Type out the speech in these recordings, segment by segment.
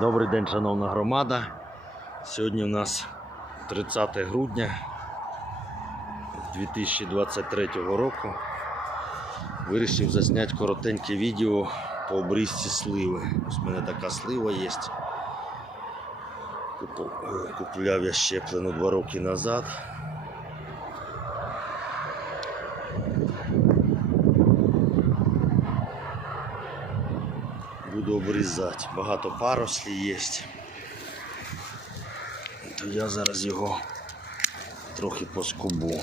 Добрий день, шановна громада. Сьогодні у нас 30 грудня 2023 року. Вирішив засняти коротеньке відео по обрізці сливи. Ось в мене така слива є. Купу- е, я щеплену два роки назад. Буду обрізати. Багато парослі є. То я зараз його трохи поскубу.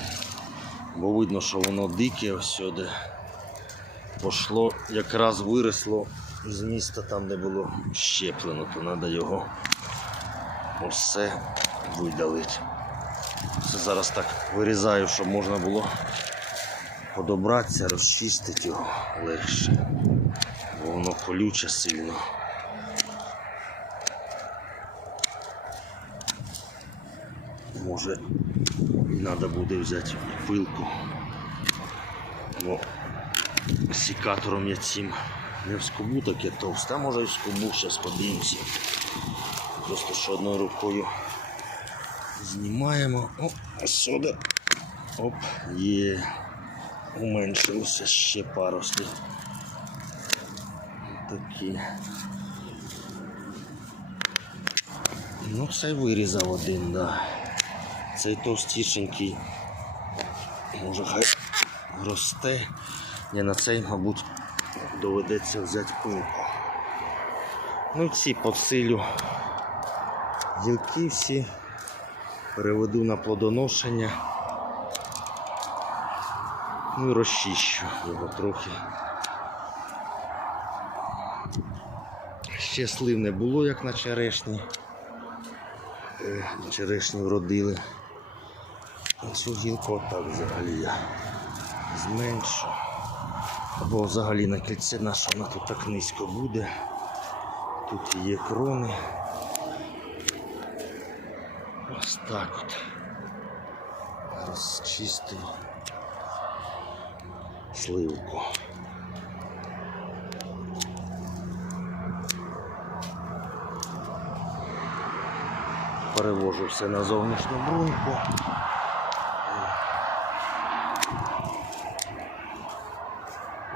Бо видно, що воно дике ось сюди. Пошло, якраз виросло з міста там, де було щеплено, то треба його усе видалити. Це зараз так вирізаю, щоб можна було подобратися, розчистити його легше. Колюче сильно. Може треба буде взяти пилку. Бо сікатором я цим не в скобу таке товсте, може і в скобу зараз подивимося. Просто що одною рукою знімаємо. Оп, сюди. Оп, є. Уменшилося ще парослі. Такі. Ну, цей вирізав один, да. Цей товстішенький. Може хай росте. Ні, на цей, мабуть, доведеться взяти пилку. Ну, ці посилю гілки всі. Переведу на плодоношення. Ну і розчищу його трохи. Ще слив не було, як на черешні. Е, Черешні вродили. Цю гілку отак взагалі я зменшу. Або взагалі на кільце наша вона тут так низько буде. Тут є крони. Ось так от. Розчистив сливку. Перевожу все на зовнішню бруньку.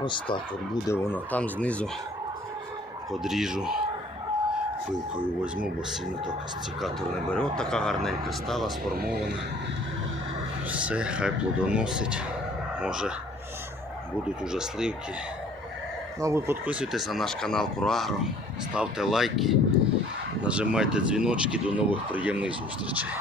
Ось так от буде воно. Там знизу подріжу пилкою возьму, бо сильно так стікатор не бере. От така гарненька стала, сформована. Все, хай плодоносить. Може будуть уже сливки. Ну а ви підписуйтесь на наш канал про Агро, ставте лайки, нажимайте дзвіночки, до нових приємних зустрічей.